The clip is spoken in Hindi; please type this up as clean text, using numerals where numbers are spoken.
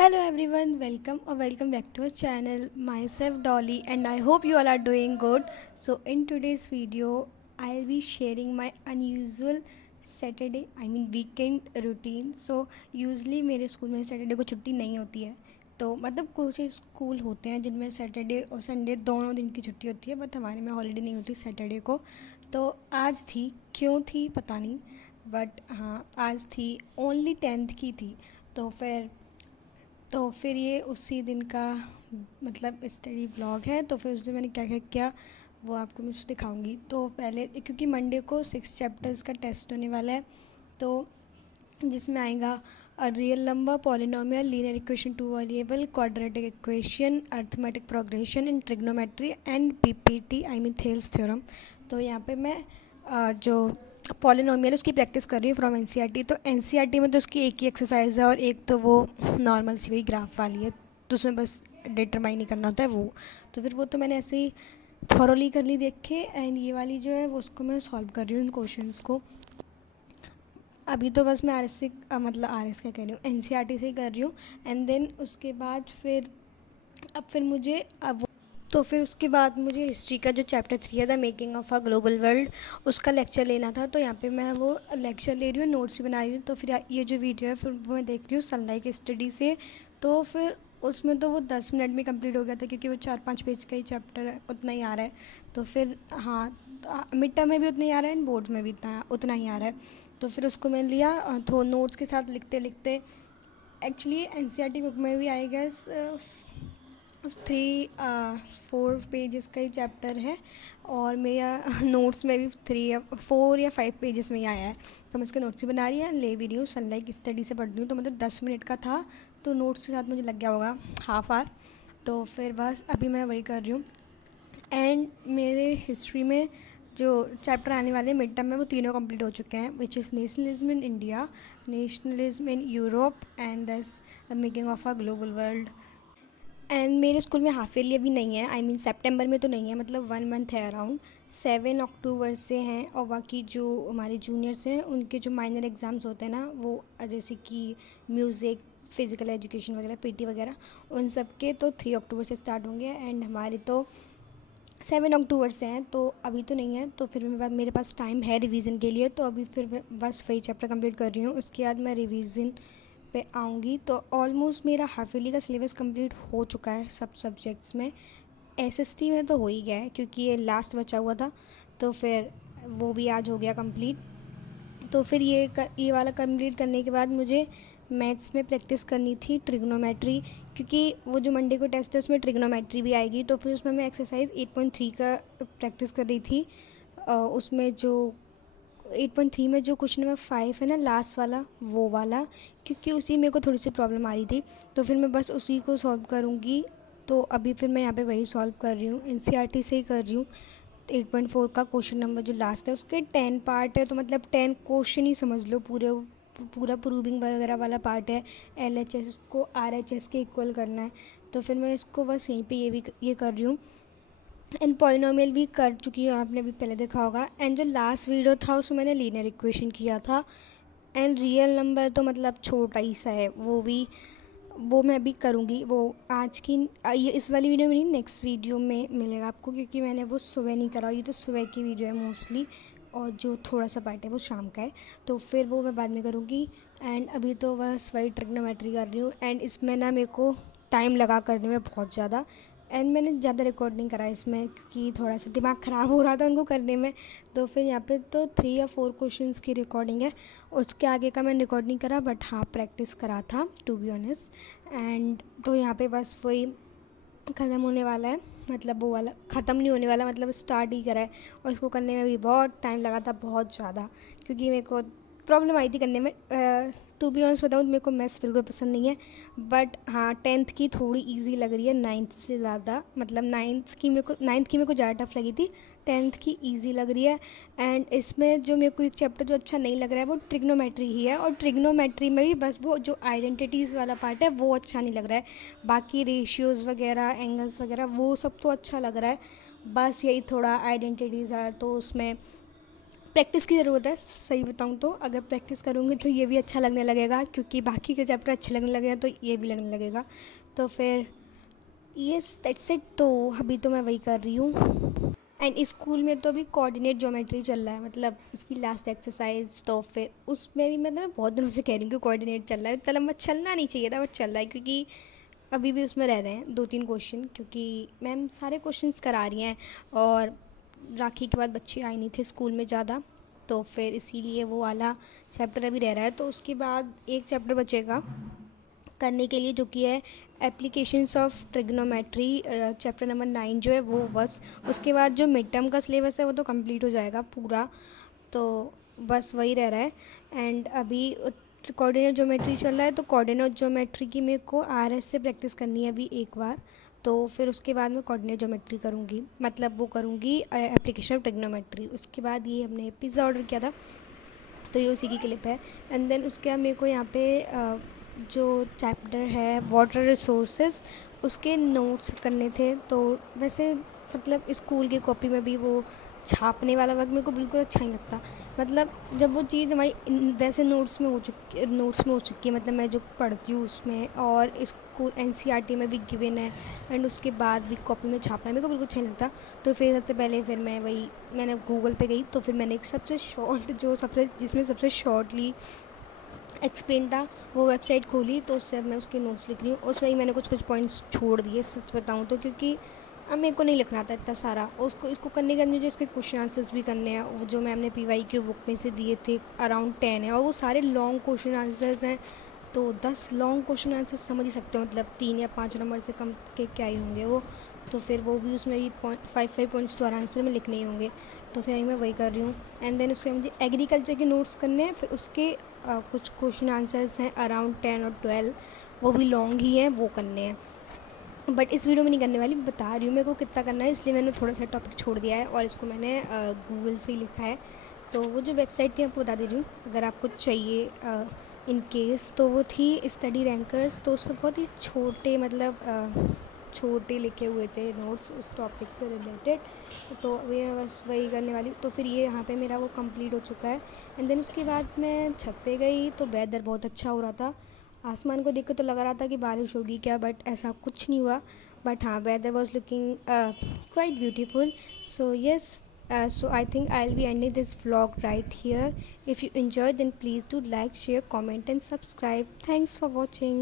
Hello everyone, welcome or welcome back to our channel. Myself Dolly and I hope you all are doing good. So in today's video, I'll be sharing my unusual Saturday weekend routine. So usually मेरे स्कूल में सैटरडे को छुट्टी नहीं होती है, तो मतलब कुछ स्कूल होते हैं जिनमें सैटरडे और संडे दोनों दिन की छुट्टी होती है, बट हमारे में हॉलीडे नहीं होती सैटरडे को। तो आज थी, क्यों थी पता नहीं, बट हाँ आज थी, ओनली 10th की थी। तो फिर ये उसी दिन का मतलब स्टडी व्लॉग है। तो फिर उस दिन मैंने क्या क्या किया वो आपको मैं दिखाऊंगी। तो पहले क्योंकि मंडे को 6 चैप्टर्स का टेस्ट होने वाला है, तो जिसमें आएगा real number, polynomial, linear equation, two variable, quadratic equation, arithmetic progression in trigonometry and PPT Thales theorem. तो यहाँ पे मैं जो पॉलिनोमियल उसकी प्रैक्टिस कर रही हूँ फ्रॉम एनसीईआरटी। तो एनसीईआरटी में तो उसकी एक ही एक्सरसाइज है और एक तो वो नॉर्मल सी वही ग्राफ वाली है, तो उसमें बस डिटरमाइन ही करना होता है वो। तो फिर वो तो मैंने ऐसे ही थॉरोली कर ली देख के, एंड ये वाली जो है वो उसको मैं सॉल्व कर रही हूँ इन क्वेश्चंस को। अभी तो बस मैं आर एस से मतलब आर एस क्या कह रही हूँ, एनसीईआरटी से ही कर रही हूँ। एंड देन उसके बाद फिर मुझे तो फिर उसके बाद मुझे हिस्ट्री का जो चैप्टर 3 है the making of a global world, उसका लेक्चर लेना था। तो यहाँ पे मैं वो लेक्चर ले रही हूँ, नोट्स भी बना रही हूँ। तो फिर ये जो वीडियो है फिर वो मैं देख रही हूँ सनलाइट स्टडी से। तो फिर उसमें तो वो 10 मिनट में कंप्लीट हो गया था, क्योंकि वो 4-5 पेज का ही चैप्टर है, उतना ही आ रहा है। तो फिर हाँ, मिड टर्म में भी उतना ही आ रहा है एंड बोर्ड्स में भी उतना ही आ रहा है। तो फिर उसको मैं लिया, तो नोट्स के साथ लिखते लिखते एक्चुअली एनसीईआरटी बुक में भी आई गेस 3-4 पेजेस का ही चैप्टर है, और मेरा नोट्स में भी 3 या 4 या 5 पेजेस में ही आया है। तो मैं उसके नोट्स ही बना रही है, ले भी रही हूँ, सनलाइट स्टडी से पढ़ रही हूँ। तो मतलब 10 मिनट का था, तो नोट्स के साथ मुझे लग गया होगा हाफ आवर। तो फिर बस अभी मैं वही कर रही हूँ। एंड मेरे हिस्ट्री में जो चैप्टर आने वाले मिड टर्म में वो तीनों कंप्लीट हो चुके हैं, which is nationalism in India, nationalism in Europe and the making of a global world. And मेरे स्कूल में हाफ ईयरली अभी नहीं है, सितंबर में तो नहीं है, मतलब 1 मंथ है अराउंड। 7 अक्टूबर से हैं, और बाकी जो हमारे जूनियर्स हैं उनके जो माइनर एग्ज़ाम्स होते हैं ना, वो जैसे कि म्यूज़िक, फ़िज़िकल एजुकेशन वगैरह, पीटी वगैरह, उन सब के तो 3 अक्टूबर से स्टार्ट होंगे। एंड हमारे तो 7 अक्टूबर से हैं, तो अभी तो नहीं है। तो फिर मेरे पास टाइम है रिवीजन के लिए, तो अभी फिर मैं बस वही चैप्टर कंप्लीट कर रही हूँ, उसके बाद मैं रिवीजन पे आऊँगी। तो ऑलमोस्ट मेरा हाफ ईयरली का सिलेबस कंप्लीट हो चुका है सब सब्जेक्ट्स में। एसएसटी में तो हो ही गया है, क्योंकि ये लास्ट बचा हुआ था, तो फिर वो भी आज हो गया कंप्लीट। तो फिर ये वाला कंप्लीट करने के बाद मुझे मैथ्स में प्रैक्टिस करनी थी ट्रिग्नोमेट्री, क्योंकि वो जो मंडे को टेस्ट है उसमें ट्रिग्नोमेट्री भी आएगी। तो फिर उसमें मैं एक्सरसाइज 8.3 का प्रैक्टिस कर रही थी। उसमें जो 8.3 में जो क्वेश्चन नंबर 5 है ना, लास्ट वाला, वो वाला, क्योंकि उसी में को थोड़ी सी प्रॉब्लम आ रही थी, तो फिर मैं बस उसी को सॉल्व करूँगी। तो अभी फिर मैं यहाँ पे वही सॉल्व कर रही हूँ, एनसीईआरटी से ही कर रही हूँ। 8.4 का क्वेश्चन नंबर जो लास्ट है उसके 10 पार्ट है, तो मतलब 10 क्वेश्चन ही समझ लो, पूरा प्रूविंग वगैरह वाला पार्ट है। एलएचएस को आरएचएस के इक्वल करना है। तो फिर मैं इसको बस यहीं पे ये कर रही हूँ। एंड पॉलिनोमियल भी कर चुकी हूँ, आपने भी पहले देखा होगा। एंड जो लास्ट वीडियो था उसमें मैंने लीनियर इक्वेशन किया था। एंड रियल नंबर तो मतलब छोटा ही सा है, वो मैं अभी करूँगी। वो आज की ये इस वाली वीडियो में नहीं, नेक्स्ट वीडियो में मिलेगा आपको, क्योंकि मैंने वो सुबह नहीं करा, ये तो सुबह की वीडियो है मोस्टली, और जो थोड़ा सा पार्ट है वो शाम का है। तो फिर वो मैं बाद में करूँगी। एंड अभी तो बस वही ट्रिग्नोमेट्री कर रही हूँ, एंड इसमें ना मेरे को टाइम लगा करने में बहुत ज़्यादा। एंड मैंने ज़्यादा रिकॉर्ड नहीं करा इसमें, क्योंकि थोड़ा सा दिमाग ख़राब हो रहा था उनको करने में। तो फिर यहाँ पे तो 3 या 4 क्वेश्चंस की रिकॉर्डिंग है, उसके आगे का मैंने रिकॉर्ड नहीं करा, बट हाँ प्रैक्टिस करा था टू बी ऑनेस्ट। एंड तो यहाँ पे बस वही ख़त्म होने वाला है, मतलब वो वाला ख़त्म नहीं होने वाला, मतलब स्टार्ट ही करा है। और इसको करने में भी बहुत टाइम लगा था, बहुत ज़्यादा, क्योंकि मेरे को प्रॉब्लम आई थी करने में। टू बी ऑनेस्ट बताऊँ तो मेरे को मैथ्स बिल्कुल पसंद नहीं है, बट हाँ 10th की थोड़ी इजी लग रही है 9th से ज़्यादा। मतलब 9th की मेरे को ज़्यादा टफ लगी थी, 10th की इजी लग रही है। एंड इसमें जो मेरे को एक चैप्टर जो अच्छा नहीं लग रहा है वो ट्रिग्नोमेट्री ही है, और ट्रिग्नोमेट्री में भी बस वो जो आइडेंटिटीज़ वाला पार्ट है वो अच्छा नहीं लग रहा है। बाकी रेशियोज़ वगैरह, एंगल्स वगैरह, वो सब तो अच्छा लग रहा है, बस यही थोड़ा आइडेंटिटीज़ है, तो उसमें प्रैक्टिस की ज़रूरत है, सही बताऊँ तो अगर प्रैक्टिस करूँगी तो ये भी अच्छा लगने लगेगा, क्योंकि बाकी के चैप्टर अच्छे लगने लगेगा तो ये भी लगने लगेगा। तो फिर यस दैट्स इट। तो अभी तो मैं वही कर रही हूँ। एंड स्कूल में तो अभी कोऑर्डिनेट ज्योमेट्री चल रहा है, मतलब उसकी लास्ट एक्सरसाइज। तो फिर उसमें भी मतलब मैं बहुत दिनों से कह रही हूँ कि कोऑर्डिनेट चल रहा है, चल मैं चलना नहीं चाहिए था बट चल रहा है, क्योंकि अभी भी उसमें रह रहे हैं 2-3 क्वेश्चन, क्योंकि मैम सारे क्वेश्चंस करा रही हैं और राखी के बाद बच्चे आए नहीं थे स्कूल में ज़्यादा, तो फिर इसीलिए वो वाला चैप्टर अभी रह रहा है। तो उसके बाद एक चैप्टर बचेगा करने के लिए, जो कि है applications of trigonometry, chapter number 9 जो है वो। बस उसके बाद जो मिड टर्म का सिलेबस है वो तो कंप्लीट हो जाएगा पूरा, तो बस वही रह रहा है। एंड अभी कोऑर्डिनेट ज्योमेट्री चल रहा है, तो कोऑर्डिनेट ज्योमेट्री की मेरे को आरएस से प्रैक्टिस करनी है अभी एक बार, तो फिर उसके बाद मैं कोऑर्डिनेट ज्योमेट्री करूँगी, मतलब वो करूँगी एप्लीकेशन ऑफ ट्रिग्नोमेट्री। उसके बाद ये हमने पिज़्ज़ा ऑर्डर किया था, तो ये उसी की क्लिप है। एंड देन उसके बाद मेरे को यहाँ पे जो चैप्टर है वाटर रिसोर्सेज, उसके नोट्स करने थे। तो वैसे मतलब स्कूल की कॉपी में भी वो छापने वाला वर्क मेरे को बिल्कुल अच्छा नहीं लगता, मतलब जब वो चीज़ हमारी वैसे नोट्स में हो चुकी है, मतलब मैं जो पढ़ती हूँ उसमें, और स्कूल एनसीईआरटी में भी गिवन है, एंड उसके बाद भी कॉपी में छापना मेरे को बिल्कुल अच्छा नहीं लगता। तो फिर सबसे पहले फिर मैंने गूगल पे गई, तो फिर मैंने एक सबसे शॉर्ट जिसमें सबसे शॉर्टली एक्सप्लेन था वो वेबसाइट खोली, तो उससे अब मैं उसके नोट्स लिख रही हूँ। उसमें ही मैंने कुछ कुछ पॉइंट्स छोड़ दिए सच बताऊँ तो, क्योंकि अब मेरे को नहीं लिखना था इतना सारा। उसको इसको करने के बाद मुझे इसके क्वेश्चन आंसर्स भी करने हैं, वो जो मैम ने PYQ बुक में से दिए थे अराउंड 10 है, और वो सारे लॉन्ग क्वेश्चन आंसर्स हैं। तो 10 लॉन्ग क्वेश्चन आंसर समझ ही सकते हो, मतलब 3 या 5 नंबर से कम के क्या ही होंगे वो। तो फिर वो भी उसमें भी 5 पॉइंट्स तो आंसर में लिखने ही होंगे, तो फिर मैं वही कर रही हूँ। एंड देन उसके मुझे एग्रीकल्चर के नोट्स करने हैं, फिर उसके कुछ क्वेश्चन आंसर्स हैं अराउंड 10 और 12, वो भी लॉन्ग ही हैं, वो करने हैं। बट इस वीडियो में नहीं करने वाली, बता रही हूँ मेरे को कितना करना है, इसलिए मैंने थोड़ा सा टॉपिक छोड़ दिया है और इसको मैंने गूगल से ही लिखा है। तो वो जो वेबसाइट थी आपको बता दे रही हूँ, अगर आपको चाहिए इन केस, तो वो थी स्टडी रैंकर्स। तो उसमें बहुत ही छोटे मतलब छोटे लिखे हुए थे नोट्स उस टॉपिक से रिलेटेड, तो अभी मैं बस वही करने वाली हूँ। तो फिर ये यहाँ पे मेरा वो कंप्लीट हो चुका है। एंड देन उसके बाद मैं छत पे गई, तो वेदर बहुत अच्छा हो रहा था, आसमान को देख के तो लग रहा था कि बारिश होगी क्या, बट ऐसा कुछ नहीं हुआ। बट हाँ, weather was looking quite beautiful. So yes, so I think I'll be ending this vlog right here. If you enjoyed, then please do like, share, comment and subscribe. Thanks for watching.